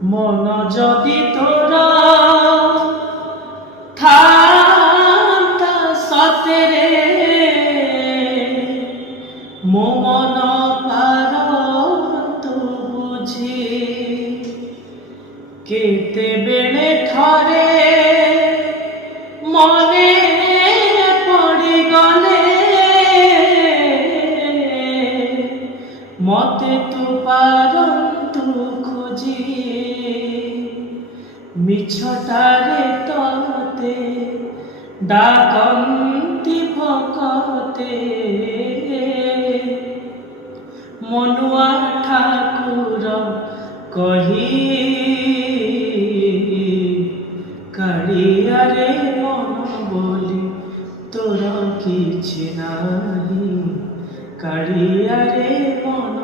মন যদি তোরা থান্তা সতেরে মো মন পারন্তু বুঝি কেতেবেলে ଥରେ মনে পড়িগলে মতে তু পারন্তু খোঁজি মিছটারে ততে ডাকন্তি ভকতে মনুয়া ঠাকুর কহি কাড়িয়ারে মন বলি তোর কিছু নাহি কাড়িয়ারে মন